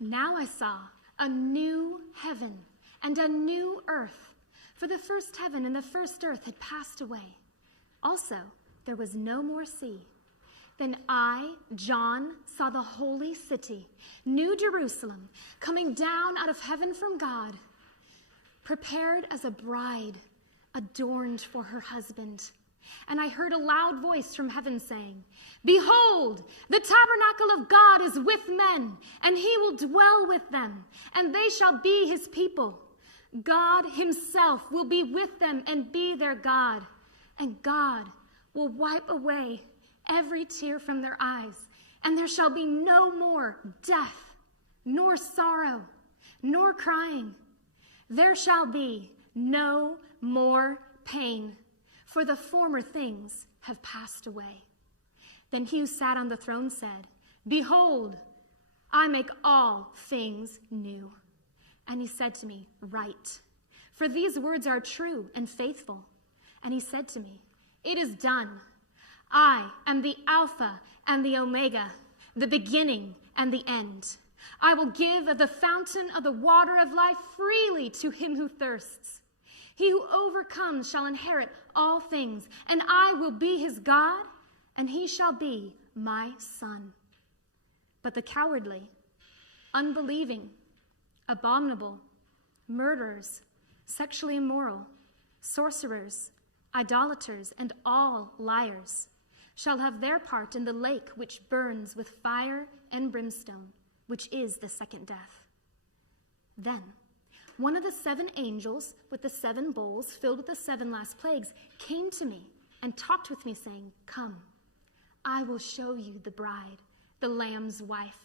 Now I saw a new heaven and a new earth, for the first heaven and the first earth had passed away. Also, there was no more sea. Then I, John, saw the holy city, New Jerusalem, coming down out of heaven from God, prepared as a bride, adorned for her husband. And I heard a loud voice from heaven saying, "Behold, the tabernacle of God is with men, and he will dwell with them, and they shall be his people. God himself will be with them and be their God, and God will wipe away every tear from their eyes, and there shall be no more death, nor sorrow, nor crying. There shall be no more pain, for the former things have passed away." Then he who sat on the throne said, "Behold, I make all things new." And he said to me, "Write, for these words are true and faithful." And he said to me, "It is done. I am the Alpha and the Omega, the beginning and the end. I will give of the fountain of the water of life freely to him who thirsts. He who overcomes shall inherit all things, and I will be his God, and he shall be my son. But the cowardly, unbelieving, abominable, murderers, sexually immoral, sorcerers, idolaters, and all liars shall have their part in the lake which burns with fire and brimstone, which is the second death." Then one of the 7 angels with the 7 bowls filled with the 7 last plagues came to me and talked with me, saying, "Come, I will show you the bride, the Lamb's wife."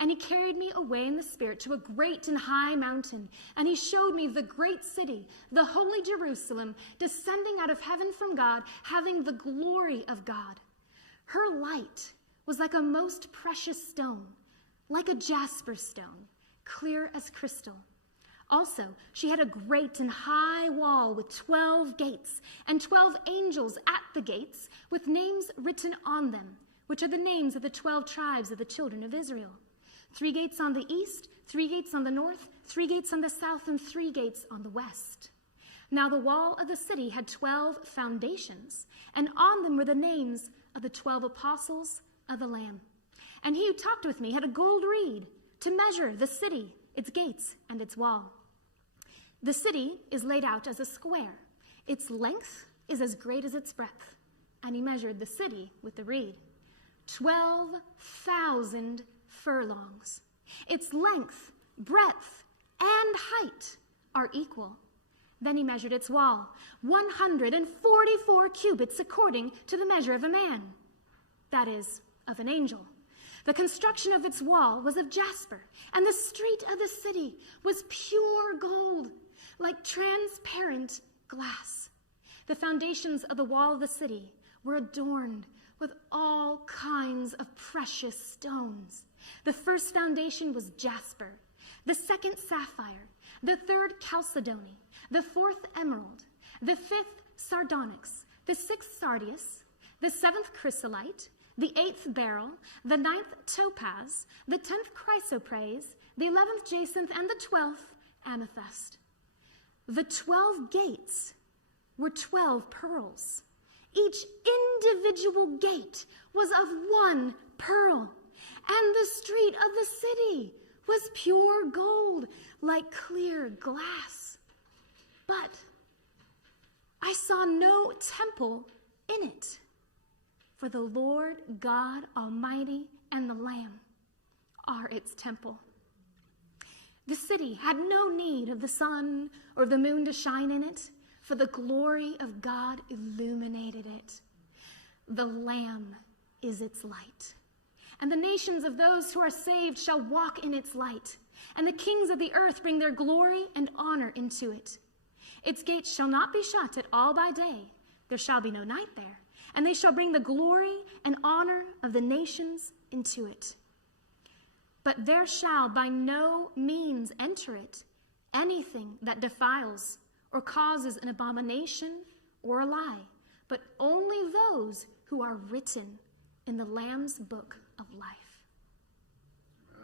And he carried me away in the Spirit to a great and high mountain, and he showed me the great city, the holy Jerusalem, descending out of heaven from God, having the glory of God. Her light was like a most precious stone, like a jasper stone, clear as crystal. Also, she had a great and high wall with 12 gates, and 12 angels at the gates, with names written on them, which are the names of the 12 tribes of the children of Israel. 3 gates on the east, 3 gates on the north, 3 gates on the south, and 3 gates on the west. Now the wall of the city had 12 foundations, and on them were the names of the 12 apostles of the Lamb. And he who talked with me had a gold reed to measure the city, its gates, and its wall. The city is laid out as a square. Its length is as great as its breadth. And he measured the city with the reed, 12,000 furlongs. Its length, breadth, and height are equal. Then he measured its wall, 144 cubits according to the measure of a man, that is, of an angel. The construction of its wall was of jasper, and the street of the city was pure gold, like transparent glass. The foundations of the wall of the city were adorned with all kinds of precious stones. The first foundation was jasper, the second sapphire, the third chalcedony, the 4th emerald, the 5th sardonyx, the 6th sardius, the 7th chrysolite, the 8th beryl, the 9th topaz, the 10th chrysoprase, the 11th jacinth, and the 12th amethyst. The 12 gates were 12 pearls. Each individual gate was of 1 pearl, and the street of the city was pure gold, like clear glass. But I saw no temple in it, for the Lord God Almighty and the Lamb are its temple. The city had no need of the sun or the moon to shine in it, for the glory of God illuminated it. The Lamb is its light, and the nations of those who are saved shall walk in its light, and the kings of the earth bring their glory and honor into it. Its gates shall not be shut at all by day. There shall be no night there, and they shall bring the glory and honor of the nations into it. But there shall by no means enter it anything that defiles or causes an abomination or a lie, but only those who are written in the Lamb's book